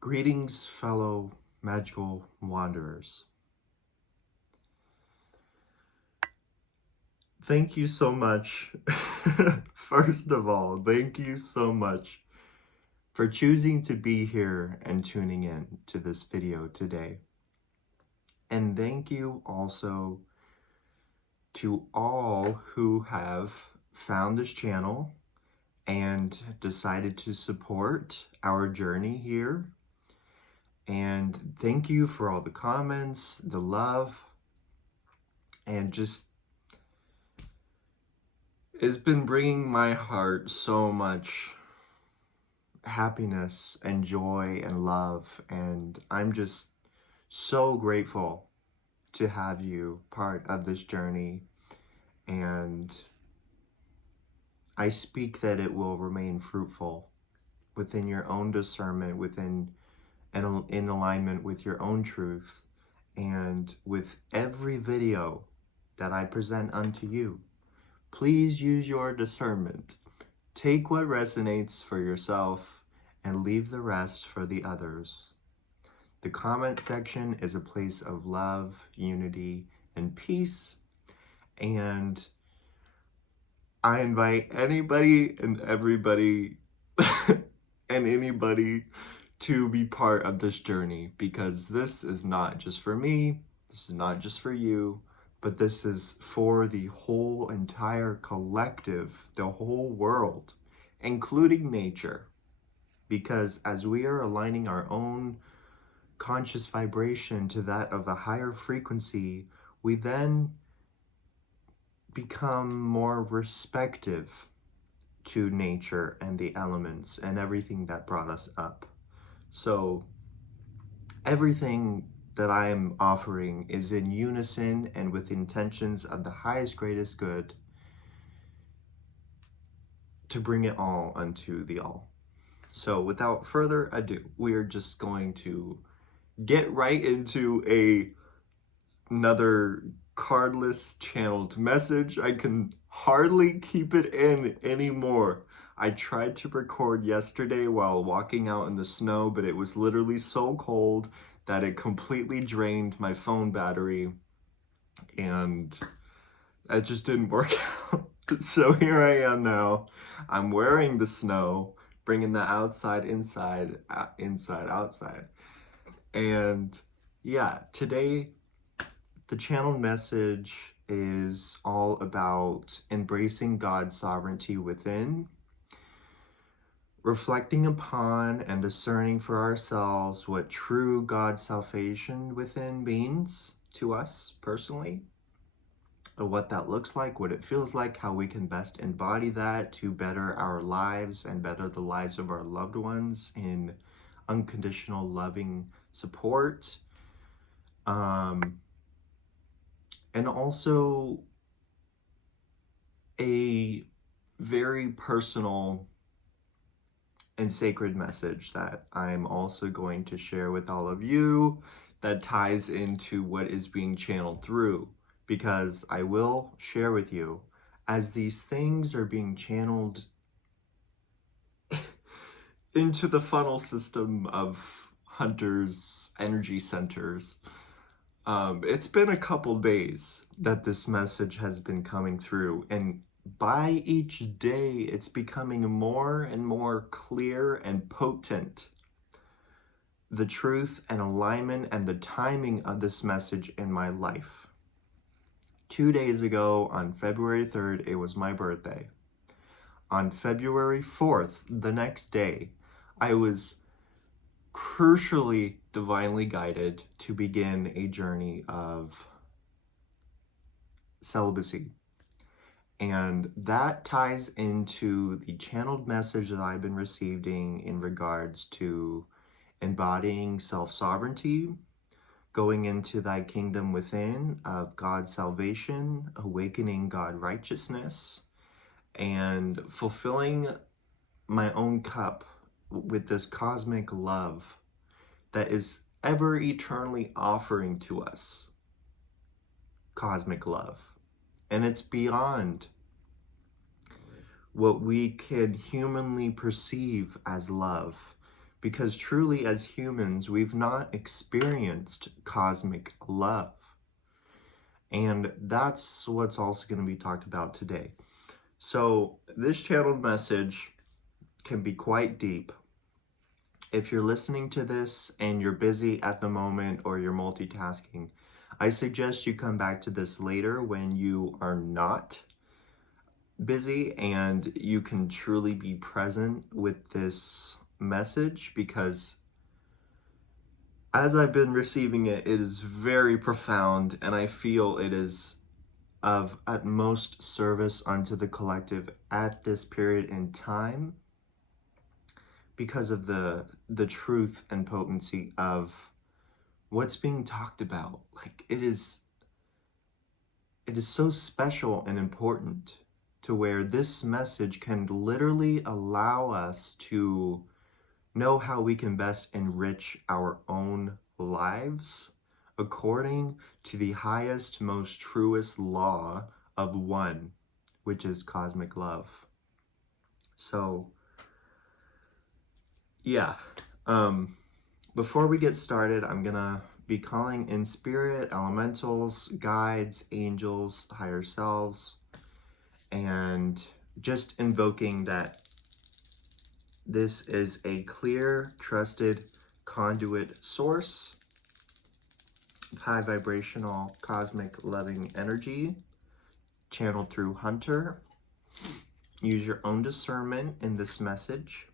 Greetings, fellow magical wanderers. Thank you so much. First of all, thank you so much for choosing to be here and tuning in to this video today. And thank you also to all who have found this channel and decided to support our journey here. And thank you for all the comments, the love, and just it's been bringing my heart so much happiness and joy and love, and I'm just so grateful to have you part of this journey, and I speak that it will remain fruitful within your own discernment, within and in alignment with your own truth, and with every video that I present unto you. Please use your discernment. Take what resonates for yourself and leave the rest for the others. The comment section is a place of love, unity, and peace. And I invite anybody and everybody and anybody to be part of this journey, because this is not just for me, this is not just for you, but this is for the whole entire collective, the whole world, including nature. Because as we are aligning our own conscious vibration to that of a higher frequency, we then become more respective to nature and the elements and everything that brought us up. So everything that I am offering is in unison and with intentions of the highest, greatest good to bring it all unto the all. So without further ado, we are just going to get right into another cardless channeled message. I can hardly keep it in anymore. I tried to record yesterday while walking out in the snow, but it was literally so cold that it completely drained my phone battery, and it just didn't work out. So here I am now. I'm wearing the snow, bringing the outside, inside, inside, outside. And yeah, today the channel message is all about embracing God's sovereignty within, reflecting upon and discerning for ourselves what true God's salvation within means to us personally, what that looks like, what it feels like, how we can best embody that to better our lives and better the lives of our loved ones in unconditional loving support. And also a very personal and sacred message that I'm also going to share with all of you that ties into what is being channeled through, because I will share with you, as these things are being channeled into the funnel system of Hunter's energy centers, it's been a couple days that this message has been coming through, and by each day it's becoming more and more clear and potent the truth and alignment and the timing of this message in my life. 2 days ago, on February 3rd, it was my birthday. On February 4th, the next day, I was crucially divinely guided to begin a journey of celibacy. And that ties into the channeled message that I've been receiving in regards to embodying self-sovereignty, going into thy kingdom within of God's salvation, awakening God righteousness, and fulfilling my own cup with this cosmic love that is ever eternally offering to us cosmic love. And it's beyond what we can humanly perceive as love. Because truly, as humans, we've not experienced cosmic love. And that's what's also going to be talked about today. So this channeled message can be quite deep. If you're listening to this and you're busy at the moment or you're multitasking, I suggest you come back to this later when you are not busy and you can truly be present with this message, because as I've been receiving it, it is very profound, and I feel it is of utmost service unto the collective at this period in time because of the truth and potency of what's being talked about. Like, it is so special and important to where this message can literally allow us to know how we can best enrich our own lives according to the highest, most truest law of one, which is cosmic love. So, yeah. Before we get started, I'm gonna be calling in spirit, elementals, guides, angels, higher selves, and just invoking that this is a clear, trusted conduit source of high vibrational, cosmic, loving energy channeled through Hunter. Use your own discernment in this message.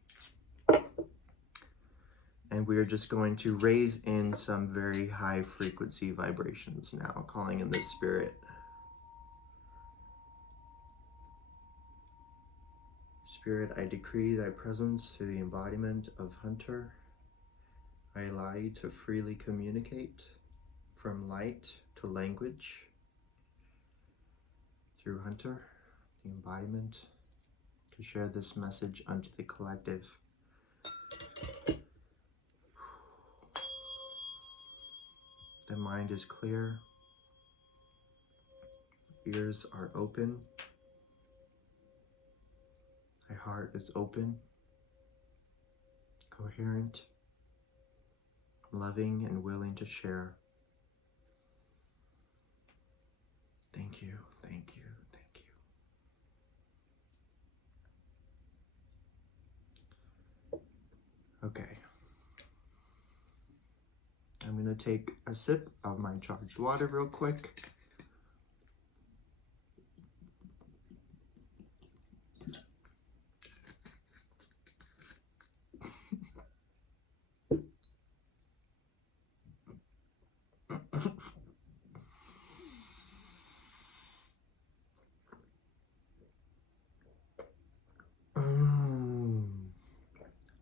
And we are just going to raise in some very high frequency vibrations now, calling in the spirit. Spirit, I decree thy presence through the embodiment of Hunter. I allow you to freely communicate from light to language through Hunter, the embodiment, to share this message unto the collective. The mind is clear, ears are open, my heart is open, coherent, loving, and willing to share. Thank you, thank you, thank you. Okay. I'm gonna take a sip of my charged water real quick.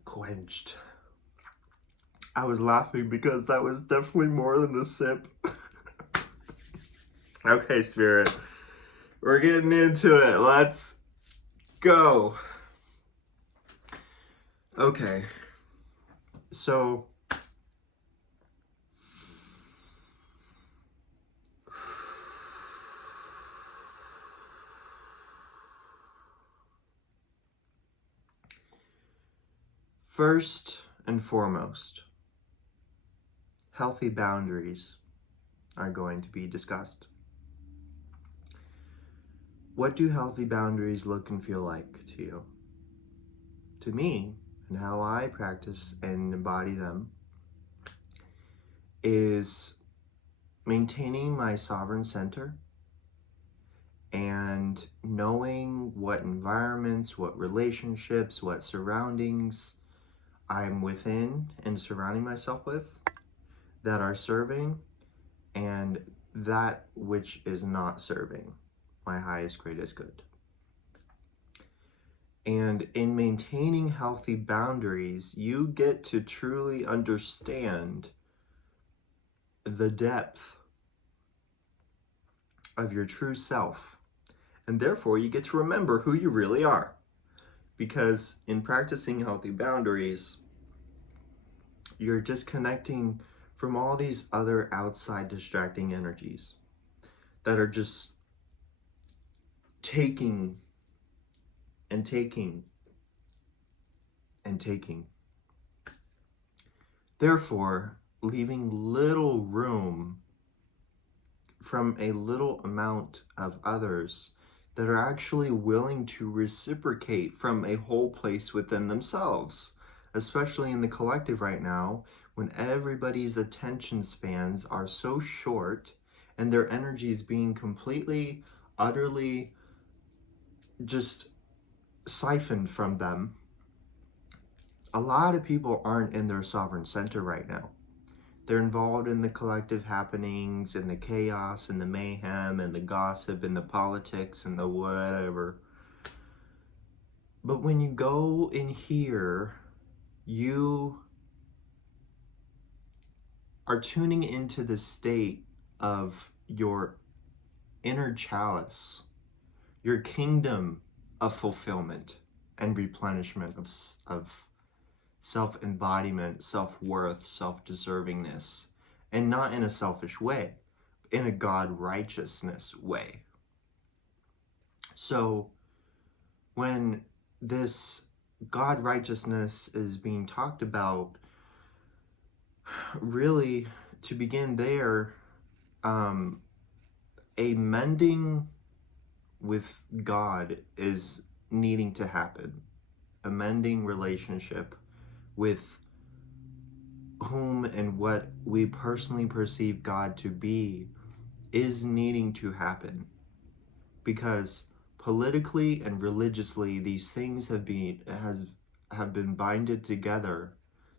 Quenched. I was laughing because that was definitely more than a sip. Okay, Spirit. We're getting into it. Let's go. Okay. So, first and foremost, healthy boundaries are going to be discussed. What do healthy boundaries look and feel like to you? To me, and how I practice and embody them, is maintaining my sovereign center and knowing what environments, what relationships, what surroundings I'm within and surrounding myself with that are serving, and that which is not serving my highest, greatest good. And in maintaining healthy boundaries, you get to truly understand the depth of your true self. And therefore, you get to remember who you really are. Because in practicing healthy boundaries, you're disconnecting from all these other outside distracting energies that are just taking and taking and taking. Therefore, leaving little room from a little amount of others that are actually willing to reciprocate from a whole place within themselves, especially in the collective right now, when everybody's attention spans are so short and their energy is being completely, utterly just siphoned from them. A lot of people aren't in their sovereign center right now. They're involved in the collective happenings and the chaos and the mayhem and the gossip and the politics and the whatever. But when you go in here, you are tuning into the state of your inner chalice, your kingdom of fulfillment and replenishment of self-embodiment, self-worth, self-deservingness, and not in a selfish way, in a God-righteousness way. So when this God-righteousness is being talked about, really, to begin there, a mending with God is needing to happen. A mending relationship with whom and what we personally perceive God to be is needing to happen, because politically and religiously these things have been binded together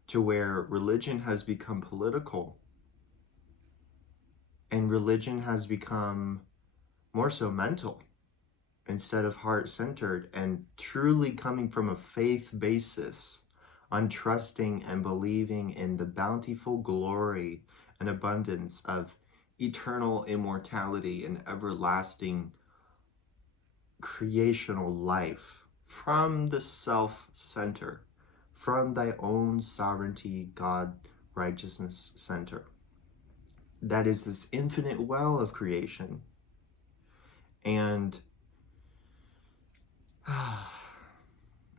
to where religion has become political and religion has become more so mental instead of heart-centered and truly coming from a faith basis on trusting and believing in the bountiful glory and abundance of eternal immortality and everlasting creational life from the self-center, from thy own sovereignty, God, righteousness center. That is this infinite well of creation. And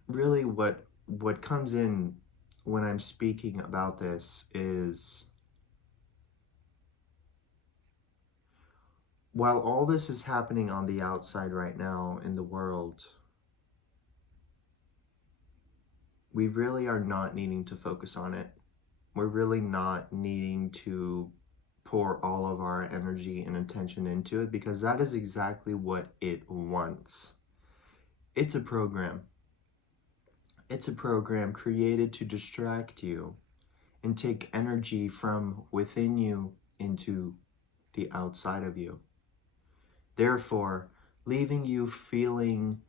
really what comes in when I'm speaking about this is, while all this is happening on the outside right now in the world, we really are not needing to focus on it. We're really not needing to pour all of our energy and attention into it, because that is exactly what it wants. It's a program. It's a program created to distract you and take energy from within you into the outside of you. Therefore, leaving you feeling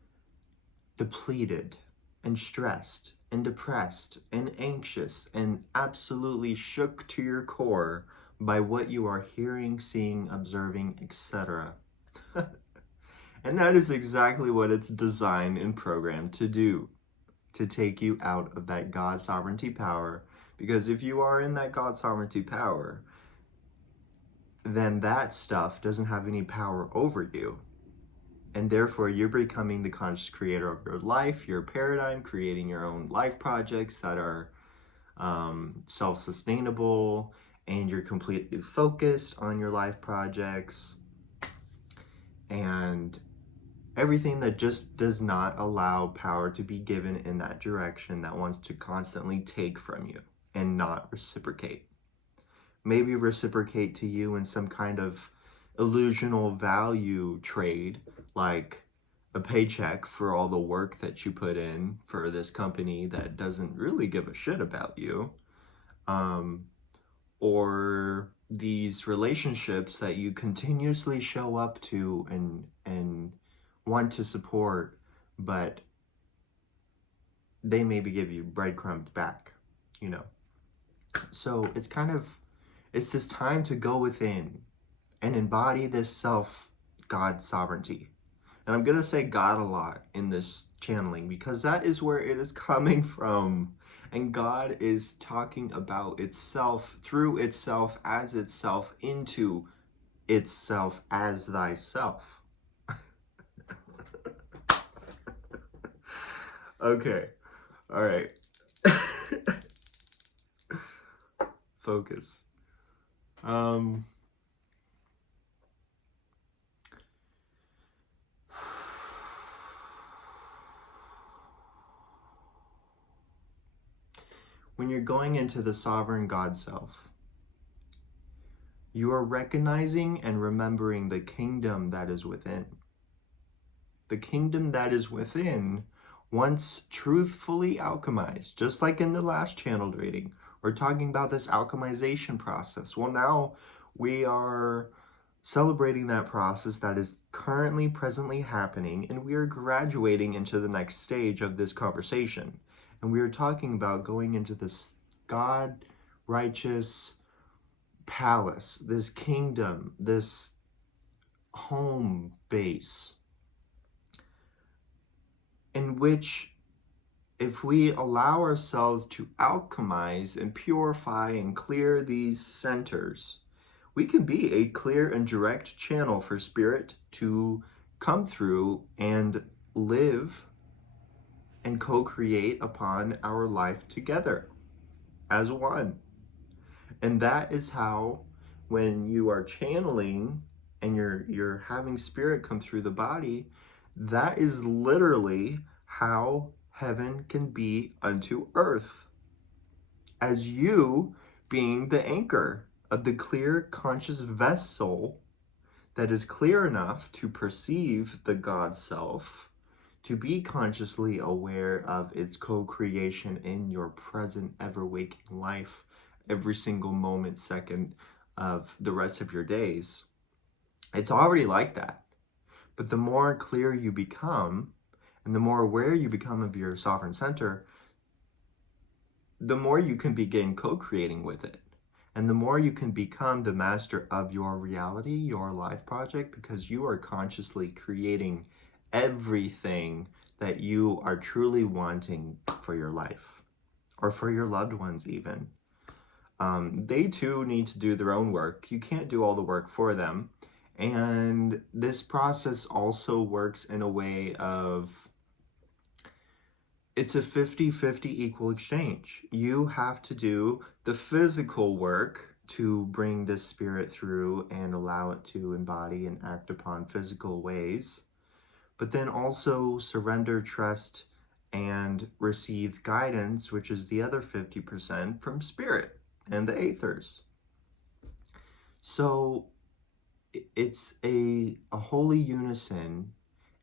depleted and stressed and depressed and anxious and absolutely shook to your core by what you are hearing, seeing, observing, etc. And that is exactly what it's designed and programmed to do, to take you out of that God sovereignty power. Because if you are in that God sovereignty power, then that stuff doesn't have any power over you. And therefore, you're becoming the conscious creator of your life, your paradigm, creating your own life projects that are self-sustainable, and you're completely focused on your life projects and everything that just does not allow power to be given in that direction, that wants to constantly take from you and not reciprocate. maybe reciprocate to you in some kind of illusional value trade, like a paycheck for all the work that you put in for this company that doesn't really give a shit about you. Or these relationships that you continuously show up to and want to support, but they maybe give you breadcrumbs back, you know. So it's this time to go within and embody this self God sovereignty. And I'm going to say God a lot in this channeling because that is where it is coming from. And God is talking about itself, through itself, as itself, into itself as thyself. Okay. All right. Focus. Um when you're going into the sovereign God self, you are recognizing and remembering the kingdom that is within. The kingdom that is within, once truthfully alchemized, just like in the last channeled reading, we're talking about this alchemization process. Well, now we are celebrating that process that is currently, presently happening, and we are graduating into the next stage of this conversation. And we are talking about going into this God righteous palace, this kingdom, this home base, in which, if we allow ourselves to alchemize and purify and clear these centers, we can be a clear and direct channel for spirit to come through and live and co-create upon our life together as one. And that is how, when you are channeling and you're having spirit come through the body, that is literally how heaven can be unto earth, as you being the anchor of the clear conscious vessel that is clear enough to perceive the God self, to be consciously aware of its co-creation in your present ever-waking life, every single moment, second of the rest of your days. It's already like that. But the more clear you become, and the more aware you become of your sovereign center, the more you can begin co-creating with it. And the more you can become the master of your reality, your life project, because you are consciously creating everything that you are truly wanting for your life, or for your loved ones even. They too need to do their own work. You can't do all the work for them. And this process also works in a way of, it's a 50-50 equal exchange. You have to do the physical work to bring this spirit through and allow it to embody and act upon physical ways, but then also surrender, trust, and receive guidance, which is the other 50% from spirit and the aethers. So it's a holy unison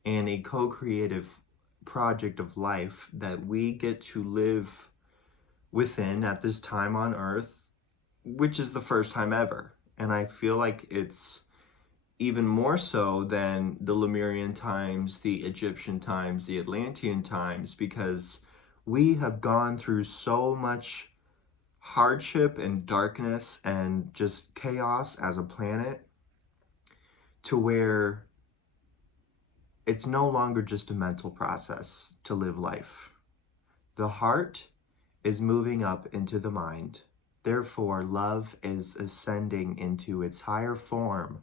and a co-creative project of life that we get to live within at this time on earth, which is the first time ever. And I feel like it's even more so than the Lemurian times, the Egyptian times, the Atlantean times, because we have gone through so much hardship and darkness and just chaos as a planet, to where it's no longer just a mental process to live life. The heart is moving up into the mind. Therefore, love is ascending into its higher form.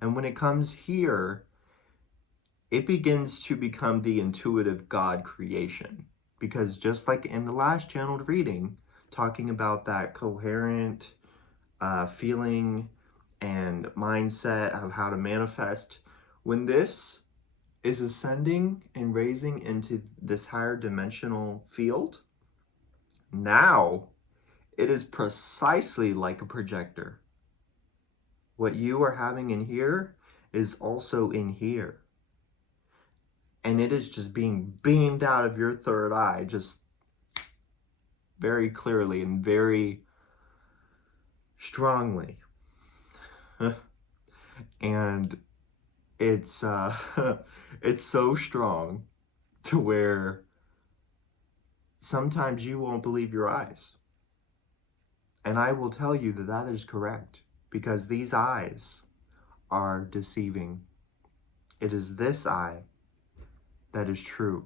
And when it comes here, it begins to become the intuitive God creation. Because just like in the last channeled reading, talking about that coherent feeling and mindset of how to manifest, when this is ascending and raising into this higher dimensional field, now it is precisely like a projector. What you are having in here is also in here. And it is just being beamed out of your third eye, just very clearly and very strongly. And it's it's so strong to where sometimes you won't believe your eyes. And I will tell you that that is correct, because these eyes are deceiving. It is this eye that is true.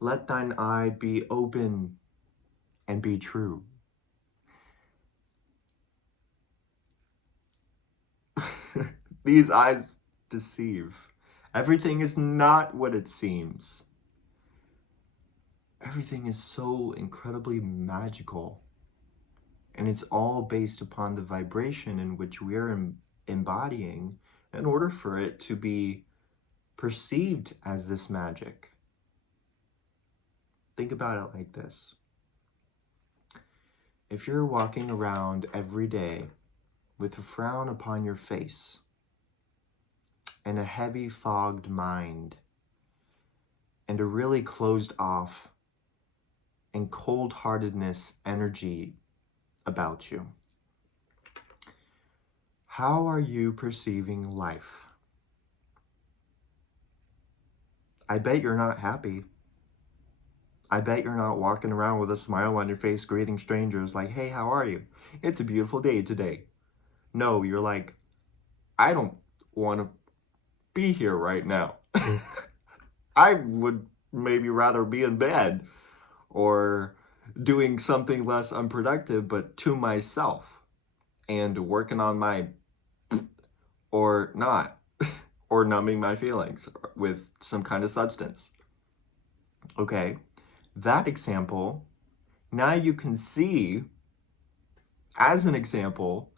Let thine eye be open and be true. These eyes deceive. Everything is not what it seems. Everything is so incredibly magical. And it's all based upon the vibration in which we're embodying in order for it to be perceived as this magic. Think about it like this. If you're walking around every day with a frown upon your face and a heavy fogged mind and a really closed off and cold-heartedness energy about you, how are you perceiving life? I bet you're not happy. I bet you're not walking around with a smile on your face greeting strangers like, hey, how are you? It's a beautiful day today. No, you're like, I don't want to be here right now. I would maybe rather be in bed or doing something less unproductive, but to myself, and working on my or not, or numbing my feelings with some kind of substance. Okay, that example, now you can see as an example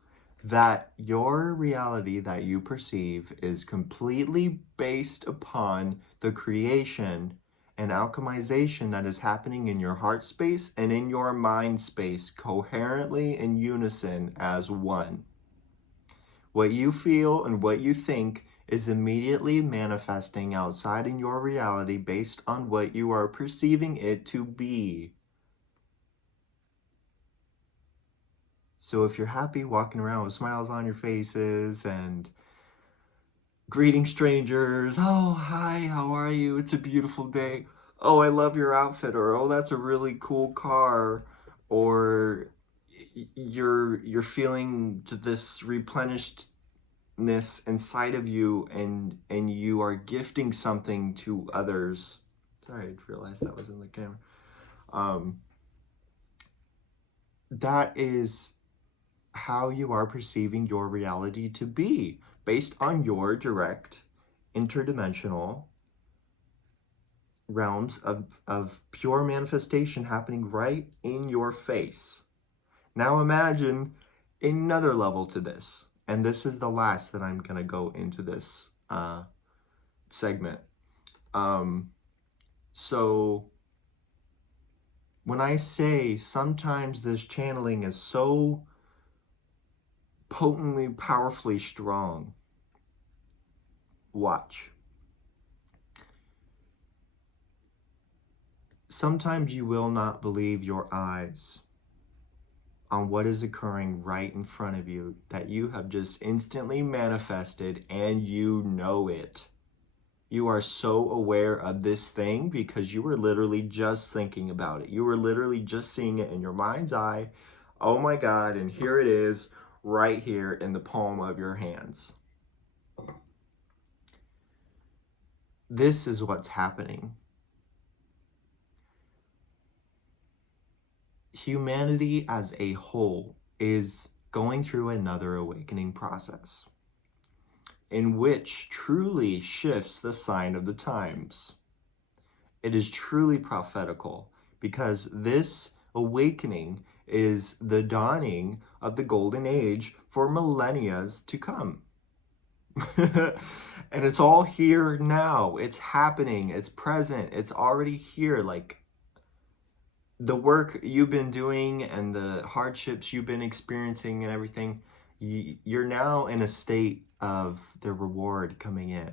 that your reality that you perceive is completely based upon the creation and alchemization that is happening in your heart space and in your mind space coherently in unison as one. What you feel and what you think is immediately manifesting outside in your reality based on what you are perceiving it to be. So if you're happy walking around with smiles on your faces and greeting strangers, oh, hi, how are you? It's a beautiful day. Oh, I love your outfit, or oh, that's a really cool car, or you're feeling this replenishedness inside of you, and you are gifting something to others. Sorry, I realized that was in the camera. That is how you are perceiving your reality to be based on your direct interdimensional realms of pure manifestation happening right in your face. Now imagine another level to this, and this is the last that I'm gonna go into this segment. So when I say sometimes this channeling is so potently, powerfully strong, watch. Sometimes you will not believe your eyes on what is occurring right in front of you that you have just instantly manifested, and you know it. You are so aware of this thing because you were literally just thinking about it. You were literally just seeing it in your mind's eye. Oh my God, and here it is right here in the palm of your hands. This is what's happening. Humanity as a whole is going through another awakening process in which truly shifts the sign of the times. It is truly prophetical because this awakening is the dawning of the golden age for millennia to come. And it's all here now. It's happening. It's present. It's already here. Like, the work you've been doing and the hardships you've been experiencing and everything, you're now in a state of the reward coming in.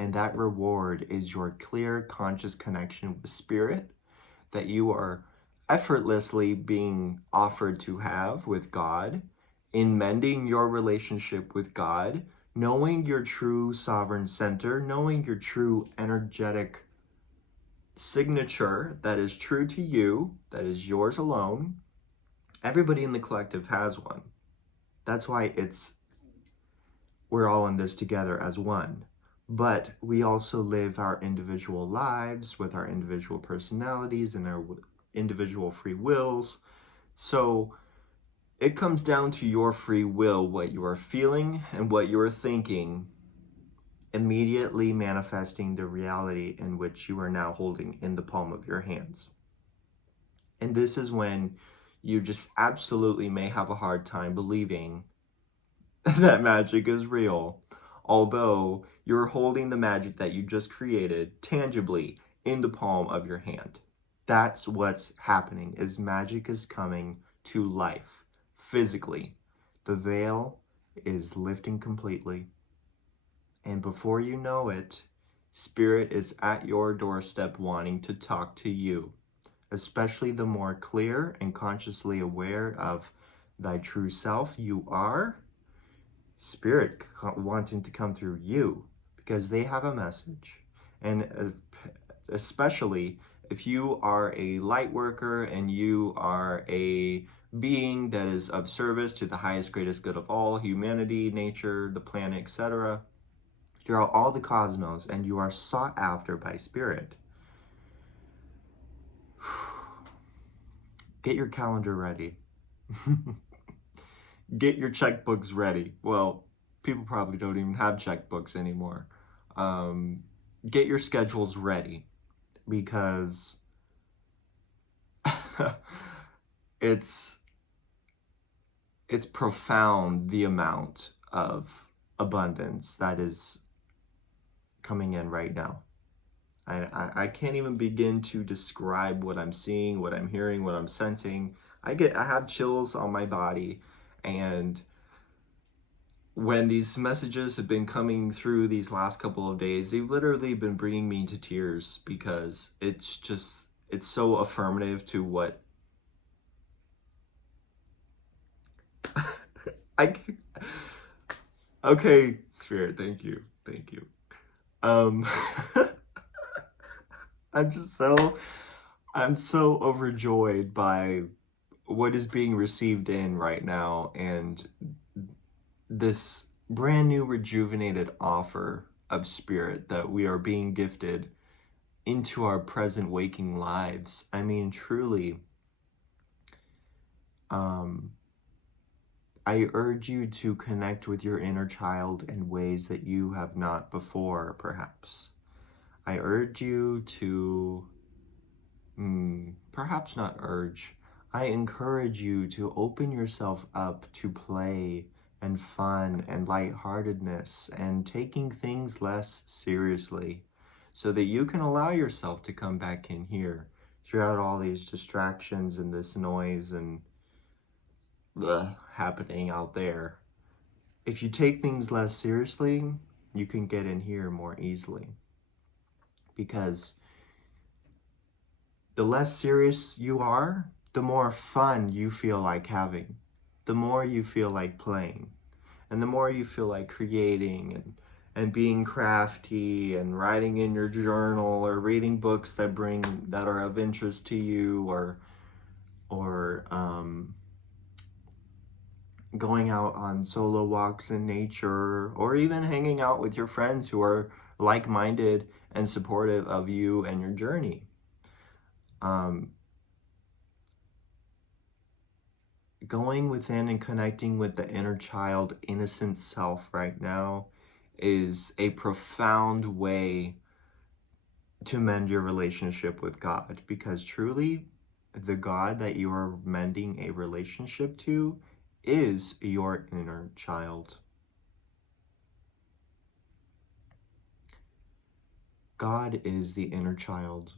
And that reward is your clear, conscious connection with spirit that you are effortlessly being offered to have with God, in mending your relationship with God, knowing your true sovereign center, knowing your true energetic signature that is true to you, that is yours alone. Everybody in the collective has one. That's why we're all in this together as one. But we also live our individual lives with our individual personalities and our individual free wills. So it comes down to your free will, what you are feeling and what you are thinking, immediately manifesting the reality in which you are now holding in the palm of your hands. And this is when you just absolutely may have a hard time believing that magic is real, although you're holding the magic that you just created tangibly in the palm of your hand. That's what's happening, is magic is coming to life physically. The veil is lifting completely, and before you know it, spirit is at your doorstep wanting to talk to you, especially the more clear and consciously aware of thy true self you are. Spirit wanting to come through you because they have a message. And especially if you are a light worker and you are a being that is of service to the highest, greatest good of all, humanity, nature, the planet, etc., throughout all the cosmos, and you are sought after by spirit, get your calendar ready. Get your checkbooks ready. Well, people probably don't even have checkbooks anymore. Um, get your schedules ready, because it's profound, the amount of abundance that is coming in right now. I can't even begin to describe what I'm seeing, what I'm hearing, what I'm sensing. I have chills on my body, and when these messages have been coming through these last couple of days, they've literally been bringing me to tears, because it's so affirmative to what I. Okay, Spirit, thank you. Um, I'm just I'm so overjoyed by what is being received in right now, and this brand new rejuvenated offer of spirit that we are being gifted into our present waking lives. I mean, truly, um, I urge you to connect with your inner child in ways that you have not before, perhaps. I urge you to, perhaps not urge, I encourage you to open yourself up to play and fun and lightheartedness and taking things less seriously, so that you can allow yourself to come back in here throughout all these distractions and this noise and happening out there. If you take things less seriously, you can get in here more easily, because the less serious you are, the more fun you feel like having, the more you feel like playing, and the more you feel like creating and being crafty and writing in your journal or reading books that are of interest to you, or going out on solo walks in nature, or even hanging out with your friends who are like-minded and supportive of you and your journey. Going within and connecting with the inner child, innocent self right now is a profound way to mend your relationship with God, because truly, the God that you are mending a relationship to is your inner child. God is the inner child.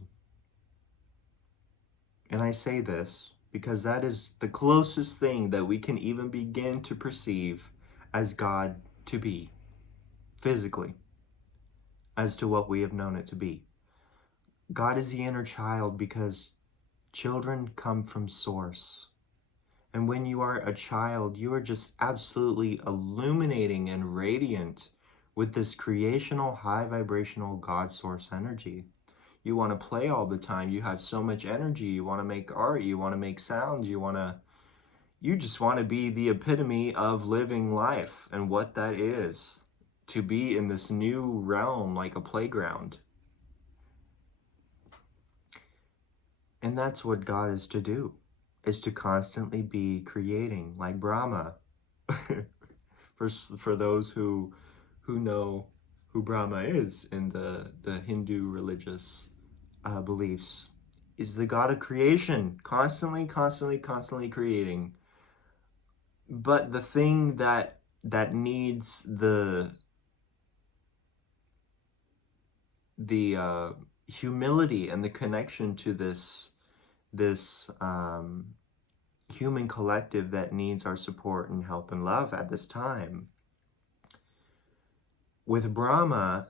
And I say this because that is the closest thing that we can even begin to perceive as God to be, physically, as to what we have known it to be. God is the inner child because children come from source. And when you are a child, you are just absolutely illuminating and radiant with this creational, high vibrational God source energy. You want to play all the time. You have so much energy. You want to make art. You want to make sounds. You just want to be the epitome of living life and what that is, to be in this new realm like a playground. And that's what God is to do, is to constantly be creating, like Brahma. For those who know who Brahma is in the Hindu religious beliefs, is the god of creation, constantly creating. But the thing that needs the humility and the connection to this human collective that needs our support and help and love at this time. With Brahma,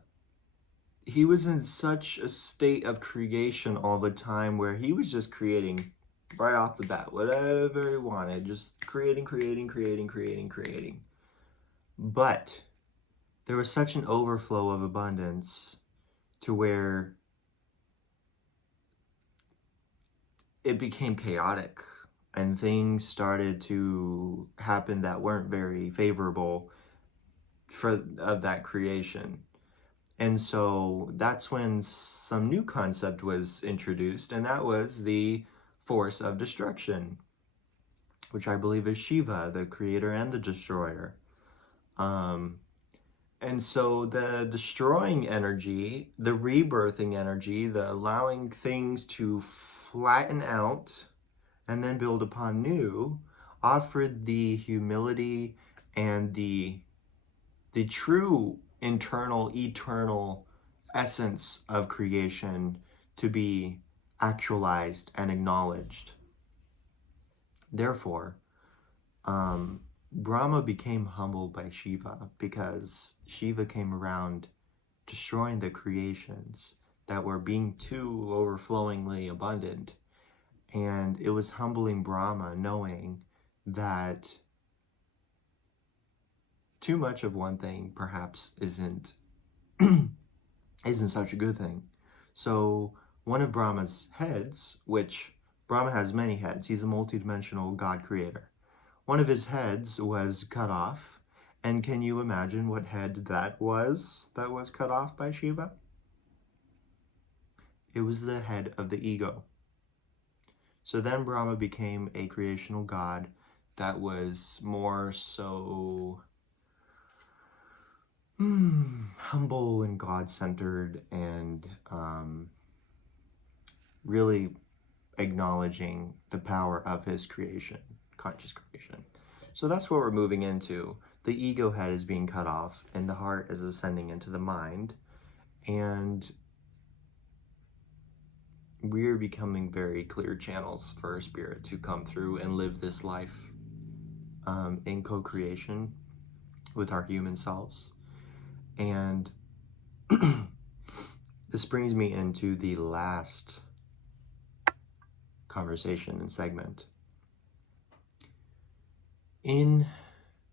he was in such a state of creation all the time where he was just creating right off the bat, whatever he wanted, just creating. But there was such an overflow of abundance to where it became chaotic and things started to happen that weren't very favorable of that creation. And so that's when some new concept was introduced, and that was the force of destruction, which I believe is Shiva, the creator and the destroyer. And so the destroying energy, the rebirthing energy, the allowing things to flatten out and then build upon new, offered the humility and the true internal, eternal essence of creation to be actualized and acknowledged. Therefore, Brahma became humbled by Shiva because Shiva came around destroying the creations that were being too overflowingly abundant. And it was humbling Brahma, knowing that too much of one thing perhaps isn't such a good thing. So one of Brahma's heads, which Brahma has many heads, he's a multidimensional God creator. One of his heads was cut off, and can you imagine what head that was cut off by Shiva? It was the head of the ego. So then Brahma became a creational god that was more so humble and God-centered and really acknowledging the power of his creation, conscious creation. So that's what we're moving into. The ego head is being cut off and the heart is ascending into the mind, and we're becoming very clear channels for our spirit to come through and live this life in co-creation with our human selves. And this brings me into the last conversation and segment. In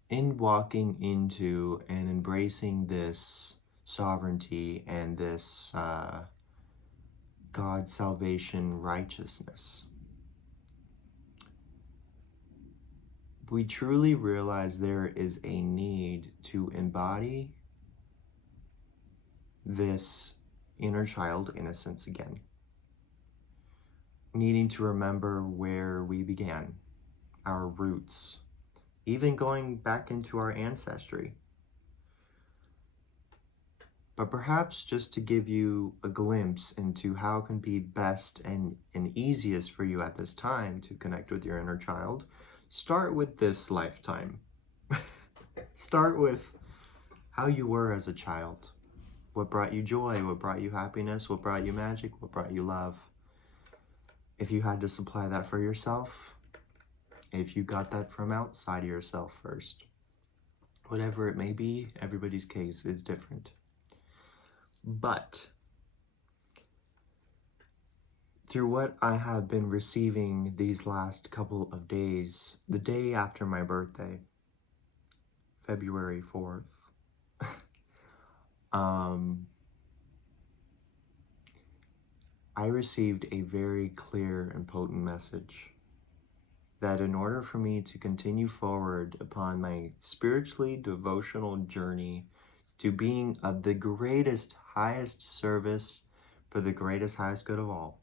walking into and embracing this sovereignty and this God salvation righteousness, we truly realize there is a need to embody this inner child innocence again, needing to remember where we began, our roots, even going back into our ancestry. But perhaps just to give you a glimpse into how it can be best and easiest for you at this time to connect with your inner child, start with this lifetime. Start with how you were as a child. What brought you joy? What brought you happiness? What brought you magic? What brought you love? If you had to supply that for yourself, If you got that from outside of yourself first, whatever it may be, everybody's case is different. But through what I have been receiving these last couple of days, the day after my birthday, February 4th, I received a very clear and potent message that in order for me to continue forward upon my spiritually devotional journey to being of the greatest, highest service for the greatest, highest good of all,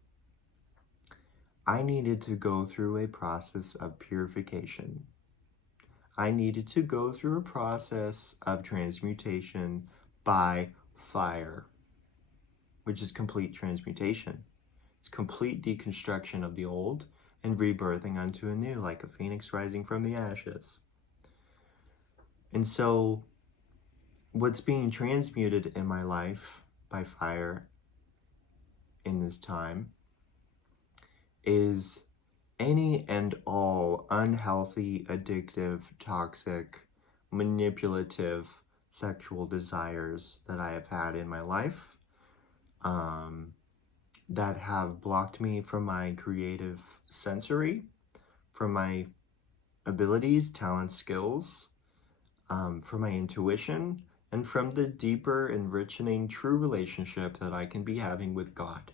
I needed to go through a process of purification. I needed to go through a process of transmutation by fire, which is complete transmutation. It's complete deconstruction of the old and rebirthing unto a new, like a phoenix rising from the ashes. And so what's being transmuted in my life by fire in this time is any and all unhealthy, addictive, toxic, manipulative sexual desires that I have had in my life, that have blocked me from my creative sensory, from my abilities, talents, skills, from my intuition, and from the deeper, enriching, true relationship that I can be having with God.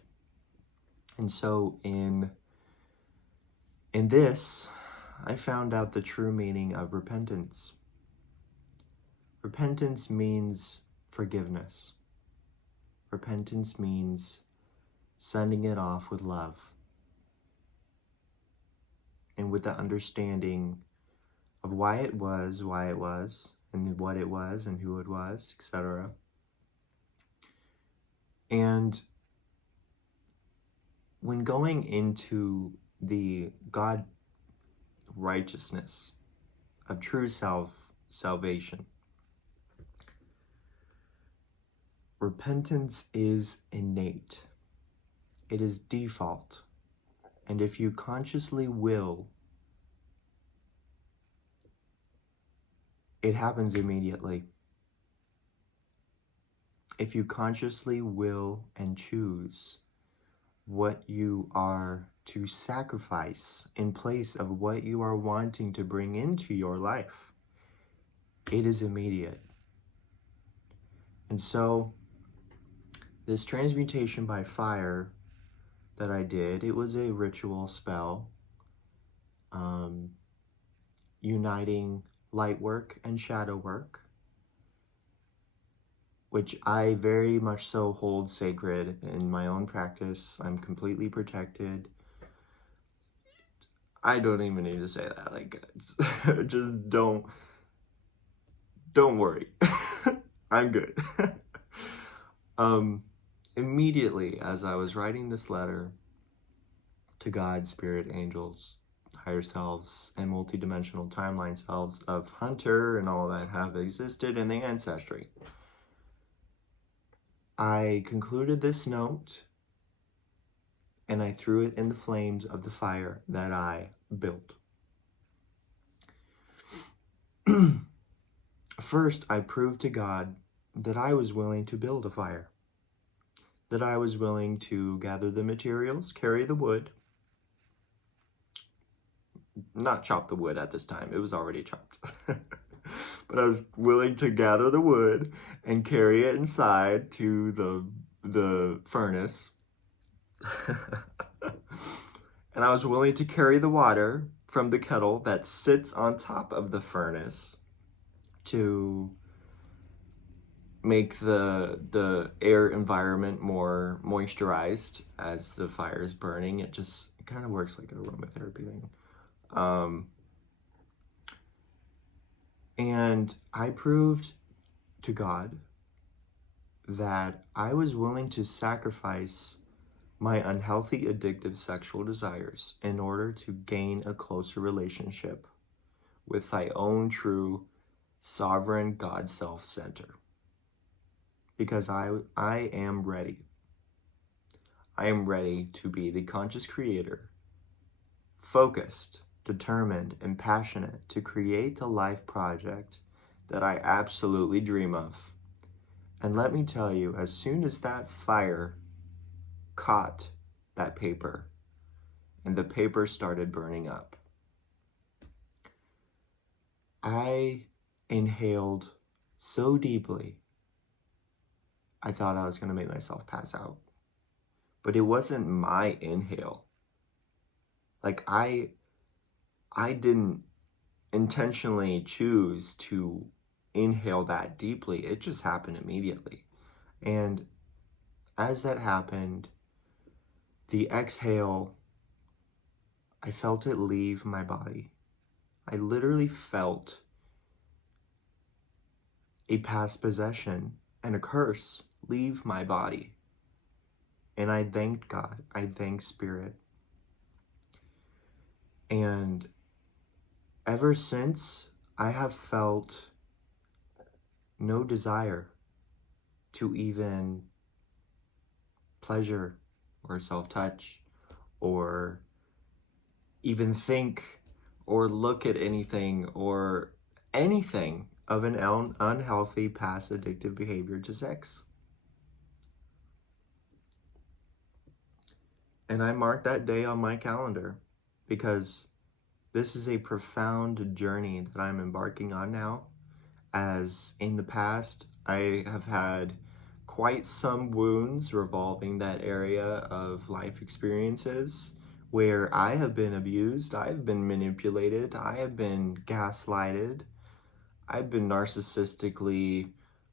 And so in this, I found out the true meaning of repentance. Repentance means forgiveness. Repentance means sending it off with love and with the understanding of why it was, and what it was, and who it was, etc. And when going into the God righteousness of true salvation, repentance is innate. It is default. And if you consciously will, it happens immediately. If you consciously will and choose what you are to sacrifice in place of what you are wanting to bring into your life, it is immediate. And so this transmutation by fire that I did, it was a ritual spell, uniting light work and shadow work, which I very much so hold sacred in my own practice. I'm completely protected. I don't even need to say that. Like, just don't worry. I'm good. Immediately as I was writing this letter to God, spirit, angels, higher selves, and multidimensional timeline selves of Hunter and all that have existed in the ancestry, I concluded this note and I threw it in the flames of the fire that I built. First, I proved to God that I was willing to build a fire, that I was willing to gather the materials, carry the wood, not chop the wood at this time, it was already chopped. But I was willing to gather the wood and carry it inside to the furnace. And I was willing to carry the water from the kettle that sits on top of the furnace to make the air environment more moisturized as the fire is burning. It kind of works like an aromatherapy thing. And I proved to God that I was willing to sacrifice my unhealthy, addictive sexual desires in order to gain a closer relationship with thy own true, sovereign God self-center. Because I am ready. I am ready to be the conscious creator, focused determined, and passionate to create the life project that I absolutely dream of. And let me tell you, as soon as that fire caught that paper and the paper started burning up, I inhaled so deeply, I thought I was going to make myself pass out. But it wasn't my inhale. Like I didn't intentionally choose to inhale that deeply. It just happened immediately. And as that happened, the exhale, I felt it leave my body. I literally felt a past possession and a curse leave my body. And I thanked God. I thanked Spirit. And ever since, I have felt no desire to even pleasure or self-touch or even think or look at anything or anything of an unhealthy past addictive behavior to sex. And I marked that day on my calendar because this is a profound journey that I'm embarking on now, as in the past I have had quite some wounds revolving that area of life experiences where I have been abused, I've been manipulated, I have been gaslighted, I've been narcissistically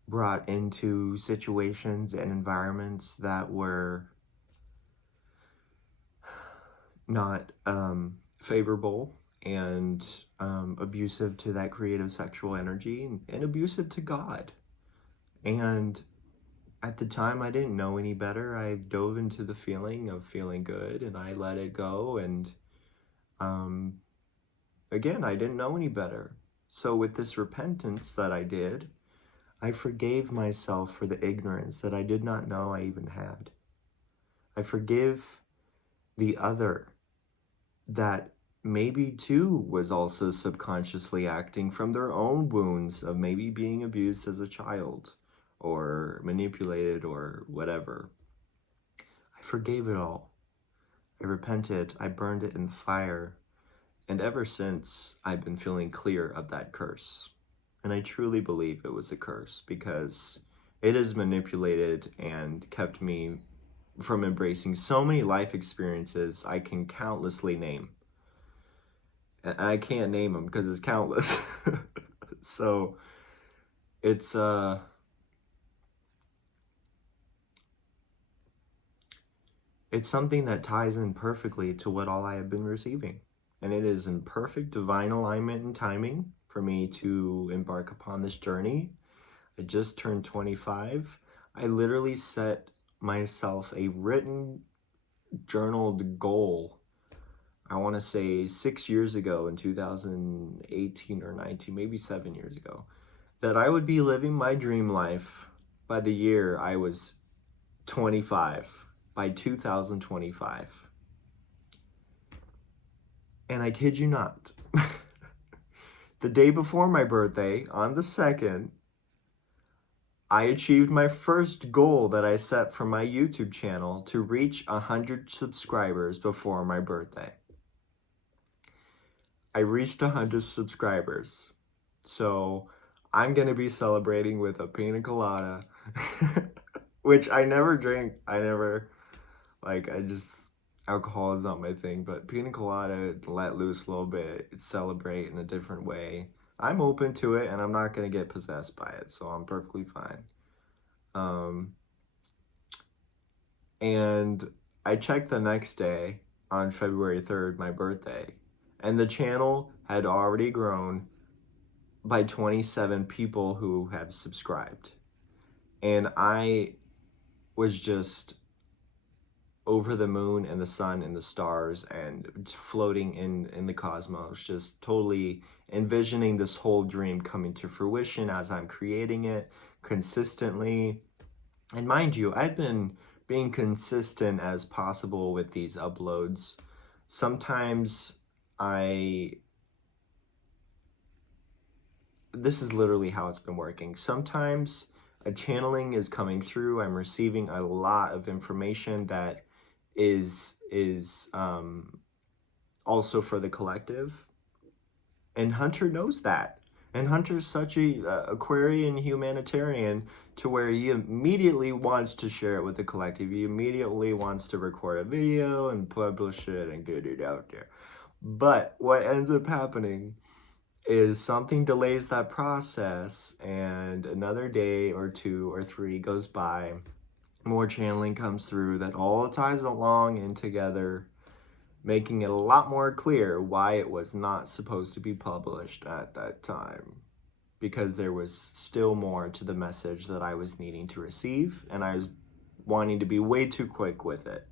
brought into situations and environments that were not favorable and abusive to that creative sexual energy and abusive to God. And at the time, I didn't know any better. I dove into the feeling of feeling good and I let it go. And um, again, I didn't know any better. So with this repentance that I did, I forgave myself for the ignorance that I did not know I even had. I forgive the other that maybe too was also subconsciously acting from their own wounds of maybe being abused as a child or manipulated or whatever. I forgave it all. I repented. I burned it in the fire. And ever since, I've been feeling clear of that curse. And I truly believe it was a curse because it has manipulated and kept me from embracing so many life experiences I can countlessly name. I can't name them because it's countless. So it's it's something that ties in perfectly to what all I have been receiving. And it is in perfect divine alignment and timing for me to embark upon this journey. I just turned 25. I literally set myself a written, journaled goal, I want to say 6 years ago in 2018 or 19, maybe 7 years ago, that I would be living my dream life by the year I was 25, by 2025. And I kid you not, the day before my birthday, on the 2nd, I achieved my first goal that I set for my YouTube channel to reach 100 subscribers before my birthday. I reached 100 subscribers. So I'm going to be celebrating with a pina colada, which I never drink. Alcohol is not my thing, but pina colada, let loose a little bit, celebrate in a different way. I'm open to it and I'm not going to get possessed by it, so I'm perfectly fine. And I checked the next day on February 3rd, my birthday, and the channel had already grown by 27 people who have subscribed. And I was just over the moon and the sun and the stars and floating in the cosmos, just totally envisioning this whole dream coming to fruition as I'm creating it consistently. And mind you, I've been being consistent as possible with these uploads. Sometimes this is literally how it's been working. Sometimes a channeling is coming through. I'm receiving a lot of information that is also for the collective. And Hunter knows that. And Hunter's such a Aquarian humanitarian to where he immediately wants to share it with the collective. He immediately wants to record a video and publish it and get it out there. But what ends up happening is something delays that process, and another day or 2 or 3 goes by. More channeling comes through that all ties along and together, making it a lot more clear why it was not supposed to be published at that time, because there was still more to the message that I was needing to receive, and I was wanting to be way too quick with it.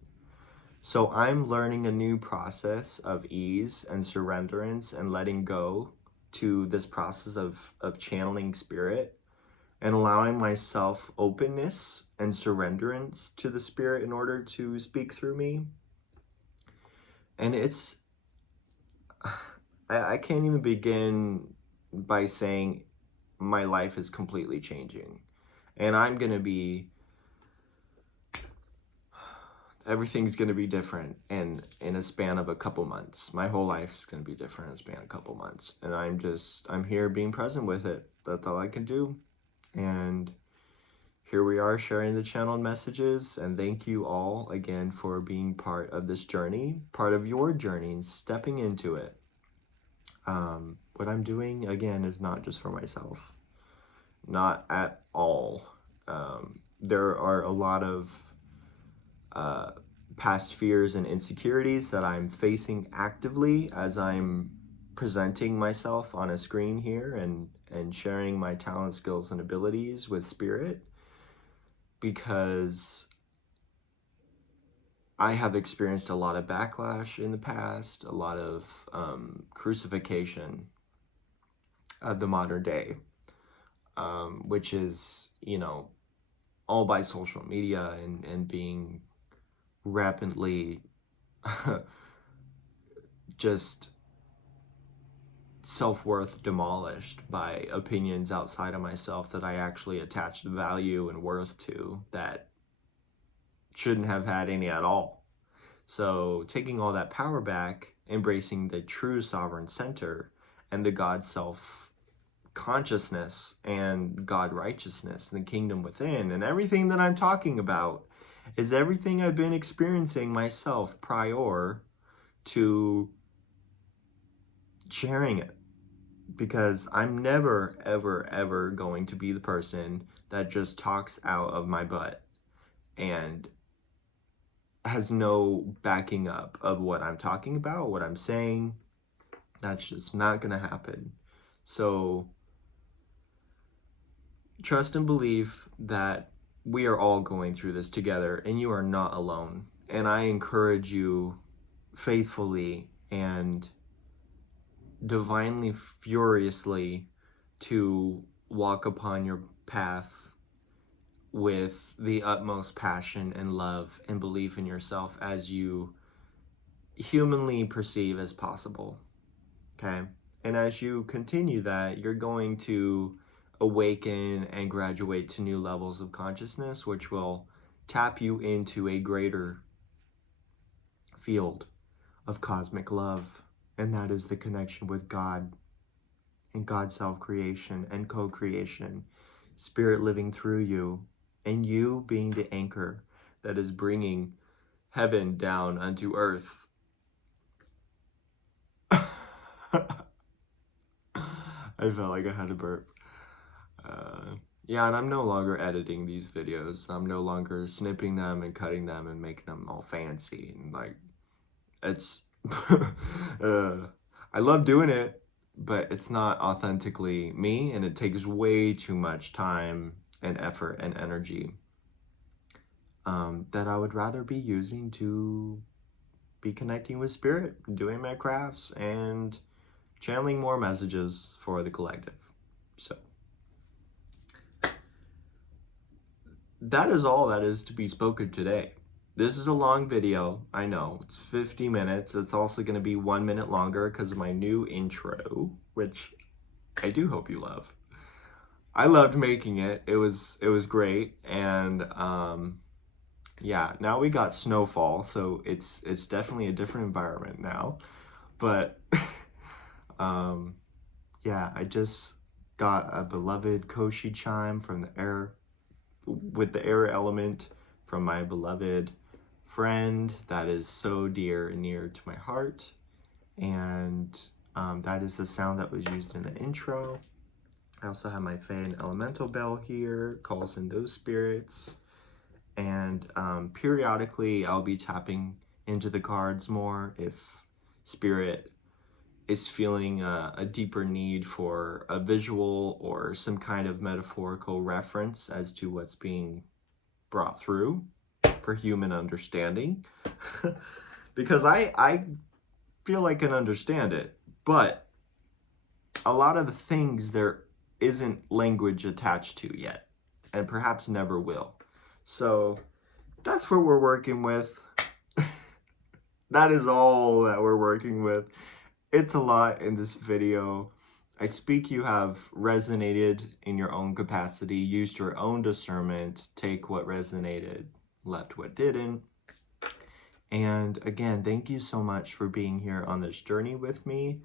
So I'm learning a new process of ease and surrenderance and letting go to this process of channeling spirit and allowing myself openness and surrenderance to the spirit in order to speak through me. And it's, I can't even begin by saying my life is completely changing. And I'm going to be, everything's going to be different in a span of a couple months. My whole life's going to be different in a span of a couple months. And I'm here being present with it. That's all I can do. And here we are sharing the channeled messages. And thank you all again for being part of this journey, part of your journey, and stepping into it. What I'm doing, again, is not just for myself. Not at all. There are a lot of past fears and insecurities that I'm facing actively as I'm presenting myself on a screen here and sharing my talent, skills, and abilities with spirit, because I have experienced a lot of backlash in the past, a lot of crucifixion of the modern day, which is, all by social media and being rapidly just self-worth demolished by opinions outside of myself that I actually attached value and worth to that shouldn't have had any at all. So taking all that power back, embracing the true sovereign center and the God self consciousness and God righteousness and the kingdom within, and everything that I'm talking about is everything I've been experiencing myself prior to sharing it, because I'm never ever ever going to be the person that just talks out of my butt and has no backing up of what I'm talking about, what I'm saying. That's just not gonna happen. So trust and believe that we are all going through this together and you are not alone. And I encourage you faithfully and divinely furiously to walk upon your path with the utmost passion and love and belief in yourself as you humanly perceive as possible. Okay? And as you continue that, you're going to awaken and graduate to new levels of consciousness, which will tap you into a greater field of cosmic love. And that is the connection with God and God's self-creation and co-creation, spirit living through you, and you being the anchor that is bringing heaven down unto earth. I felt like I had to burp. Yeah, and I'm no longer editing these videos. I'm no longer snipping them and cutting them and making them all fancy. And like, it's, I love doing it, but it's not authentically me, and it takes way too much time and effort and energy that I would rather be using to be connecting with spirit, doing my crafts, and channeling more messages for the collective. So that is all that is to be spoken today. This is a long video, I know. It's 50 minutes. It's also going to be 1 minute longer because of my new intro, which I do hope you love. I loved making it. It was great, and yeah, now we got snowfall, so it's definitely a different environment now. But um, yeah, I just got a beloved Koshi chime from the air with the air element from my beloved friend that is so dear and near to my heart, and that is the sound that was used in the intro. I also have my fan elemental bell here, calls in those spirits. And periodically I'll be tapping into the cards more if spirit is feeling a deeper need for a visual or some kind of metaphorical reference as to what's being brought through for human understanding. Because I feel I can understand it, but a lot of the things there isn't language attached to yet, and perhaps never will. So that's what we're working with. That is all that we're working with. It's a lot in this video. I speak you have resonated in your own capacity, used your own discernment, take what resonated, left what didn't. And again, thank you so much for being here on this journey with me,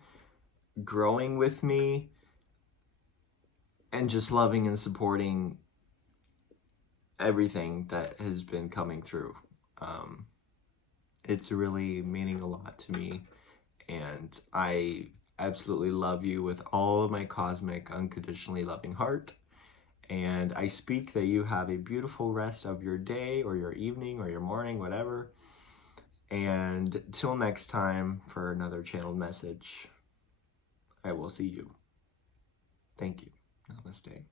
growing with me, and just loving and supporting everything that has been coming through. It's really meaning a lot to me, and I absolutely love you with all of my cosmic, unconditionally loving heart. And I speak that you have a beautiful rest of your day or your evening or your morning, whatever. And till next time for another channeled message, I will see you. Thank you. Namaste.